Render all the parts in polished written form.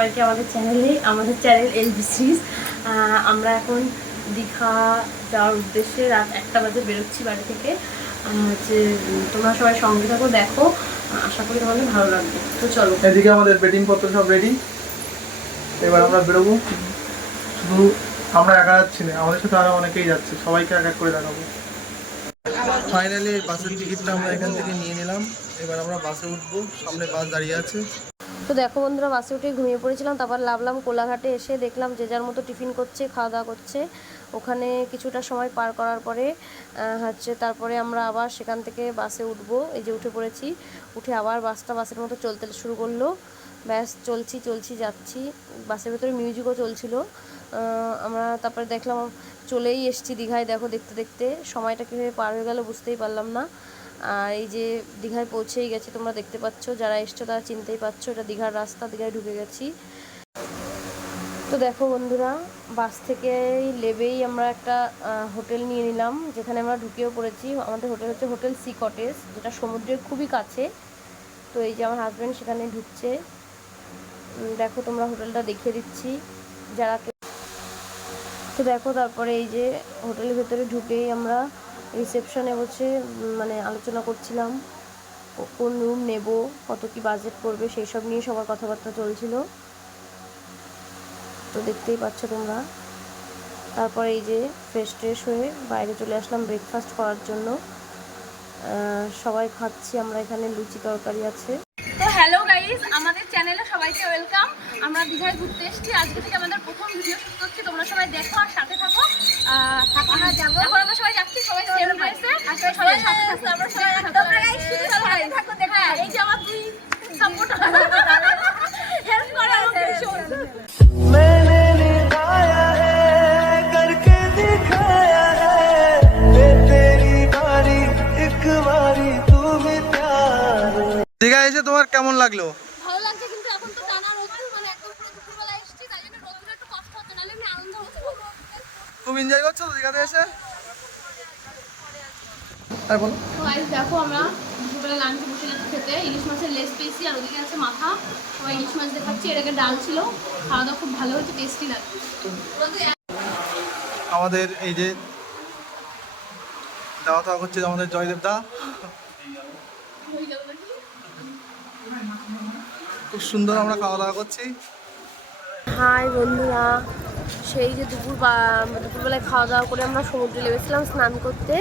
সবাইকে আমাদের channel LB series. আমরা এখন দীঘা যাওয়ার উদ্দেশ্যে রাত 1টা বাজে বেরোচ্ছি বাড়ি থেকে। যে তোমরা সবাই সঙ্গে থাকো, দেখো, আশা করি তোমাদের ভালো লাগবে। তো চলো। এদিকে আমাদের বেডিং পত্র সব রেডি, এবার আমরা বেরোবো। শুধু আমরা একা যাচ্ছি না, আমাদের সাথে আরো অনেকেই যাচ্ছে, সবাইকে এক এক করে দেখাবো। ফাইনালি বাসের টিকিটটা আমরা এখান থেকে নিয়ে নিলাম, এবার আমরা বাসে উঠবো, সামনে বাস দাঁড়িয়ে আছে। তো দেখো বন্ধুরা, বাসে উঠে ঘুমিয়ে পড়েছিলাম, তারপর নামলাম কোলাঘাটে। এসে দেখলাম যে যার মতো টিফিন করছে, খাওয়া দাওয়া করছে। ওখানে কিছুটা সময় পার করার পরে তারপরে আমরা আবার সেখান থেকে বাসে উঠবো। এই যে উঠে পড়েছি, উঠে আবার বাসের মতো চলতে শুরু করলো। ব্যাস চলছি যাচ্ছি। বাসের ভেতরে মিউজিকও চলছিল। আমরা তারপরে দেখলাম চলেই এসেছি দীঘায়। দেখো, দেখতে দেখতে সময়টা কীভাবে পার হয়ে গেল বুঝতেই পারলাম না। আর এই যে দীঘায় পৌঁছেই গেছি, তোমরা দেখতে পাচ্ছ, যারা এসছো তারা চিনতেই পারছো, এটা দীঘার রাস্তা। দীঘায় ঢুকে গেছি। তো দেখো বন্ধুরা, বাস থেকেই লেবেই আমরা একটা হোটেল নিয়ে নিলাম, যেখানে আমরা ঢুকেও পড়েছি। আমাদের হোটেল হচ্ছে হোটেল সি কটেজ, যেটা সমুদ্রের খুবই কাছে। তো এই যে আমার হাজব্যান্ড সেখানে ঢুকছে। দেখো, তোমরা হোটেলটা দেখিয়ে দিচ্ছি যারা। তো দেখো, তারপরে এই যে হোটেলের ভেতরে ঢুকেই আমরা রিসেপশনে বসে আলোচনা করছিলাম কোন রুম নেব, কত কি বাজেট পড়বে, সেই সব নিয়ে সবার কথাবার্তা চলছিল। তো দেখতেই পাচ্ছ তোমরা। তারপরে এই যে ফ্রেশ হয়ে বাইরে চলে আসলাম ব্রেকফাস্ট করার জন্য। সবাই খাচ্ছি আমরা, এখানে লুচি তরকারি আছে। তো হ্যালো গাইস, আমাদের চ্যানেলে সবাইকে ওয়েলকাম। আমরা দীঘায় ঘুরতে এসেছি, আজকে থেকে আমাদের প্রথম ভিডিও শুট করছি। তোমরা সবাই দেখো আর সাথে থাকো। আমরা যাবো, এখন আমরা সবাই যাচ্ছি, সবাই সেম ড্রেসে, সবাই সাথে থাকো। আমরা সবাই তোমরা গাইস শুধু সবাই থাকো, দেখো। এই যে আমার দুই সাপোর্ট হেল্প করে আমাকে ভীষণ। मैंने निभाया है करके दिखाया है तेरी बारी एक बारी तू भी प्यार। দীঘা এসে তোমার কেমন লাগলো? ভালো লাগছে, কিন্তু এখন তো টানা রোদ্দুর, একদম পুরো দুপুরবেলা এসেছি, তাই জন্য রোদ্দুরে একটু কষ্ট হচ্ছে, নাহলে এমনি আনন্দ হচ্ছে। খুব এনজয় করছো তো দীঘাতে এসে? আর বলো। তো গাইস দেখো, আমরা দুপুরবেলা লাঞ্চে বসে যাচ্ছি খেতে। ইলিশ মাছের লেস পেয়েছি, আর ওদিকে আছে মাথা। সবাই ইলিশ মাছ দেখাচ্ছি, এটাকে ডাল ছিল। খাওয়া দাওয়া খুব ভালো হচ্ছে, টেস্টি লাগছে। আমাদের এই যে দাওয়া দাওয়া করছে আমাদের জয়দেব দা, খুব সুন্দর আমরা খাওয়া দাওয়া করছি। হাই বন্ধুরা, সেই যে দুপুরবেলায় খাওয়া দাওয়া করে আমরা সমুদ্রে নেমেছিলাম স্নান করতে,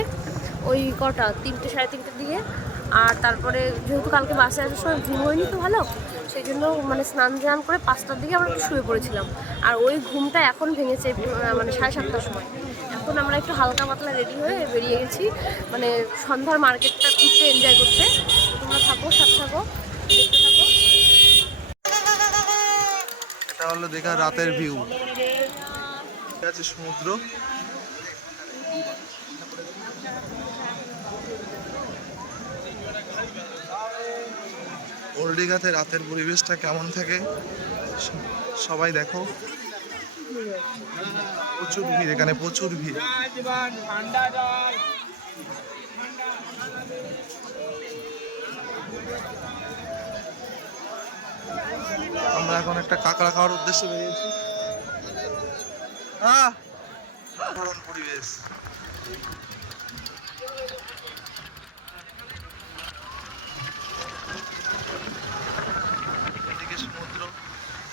ওই কটা 3টে সাড়ে 3টের দিকে। আর তারপরে যেহেতু কালকে বাসে আসার সময় ঘুম হয়নি তো ভালো, সেই জন্য স্নান করে 5টার দিকে আমরা একটু শুয়ে পড়েছিলাম। আর ওই ঘুমটা এখন ভেঙেছে 7:30টার সময়। এখন আমরা একটু হালকা পাতলা রেডি হয়ে বেরিয়ে গেছি, সন্ধ্যার মার্কেটটা ঘুরতে, এনজয় করতে। তোমরা থাকো, সাথে থাকো, দেখতে থাকো। এটা হলো দীঘার রাতের ভিউ, আছে সমুদ্র। ওল্ড দীঘাতে রাতের পরিবেশটা কেমন থাকে সবাই দেখো। প্রচুর ভিড়, এখানে প্রচুর ভিড়। আমরা এখন একটা কাঁকড়া খাওয়ার উদ্দেশ্যে বেরিয়েছি। দারুণ পরিবেশ। এদিকে সমুদ্র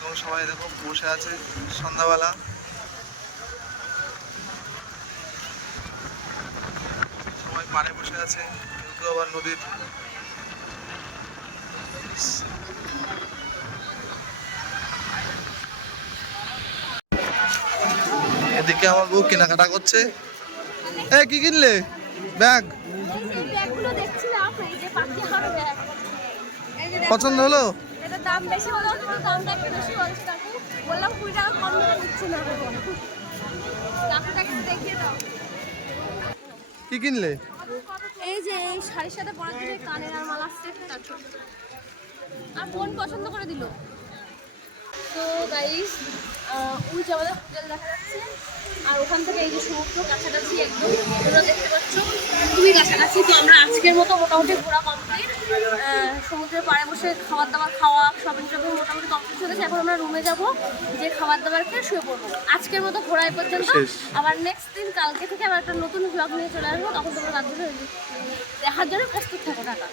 এবং সবাই দেখো বসে আছে সন্ধ্যাবেলা। সবাই পাড়ে বসে আছে, কেউ আবার নদীর। এদিকে আমার বউ কেনাকাটা করছে। কি কিনলে? ব্যাগ পছন্দ হলো? কি কিনলে? এই যে এই শাড়ির সাথে পরার জন্য কানের আর মালা সেট, আর বোন পছন্দ করে দিল। তো গাইস ওই যে আমাদের হোটেল দেখা যাচ্ছে, আর ওখান থেকে এই যে সমুদ্র কাছাকাছি একদম তোমরা দেখতে পাচ্ছ, খুবই কাছাকাছি। তো আমরা আজকের মতো মোটামুটি ঘোরা কমপ্লিট, সমুদ্রের পাড়ে বসে খাবার দাবার খাওয়া শপিং টপিং মোটামুটি কমপ্লিট হয়ে গেছে। এখন আমরা রুমে যাব, যে খাবার দাবার খেয়ে শুয়ে পড়বো। আজকের মতো ঘোরা এই পর্যন্ত। শেষ। আবার নেক্সট দিন কালকে থেকে আবার একটা নতুন ব্লগ নিয়ে চলে আসবো, তখন তোমরা তার জন্য দেখার জন্য প্রস্তুত থাকো। টাটা।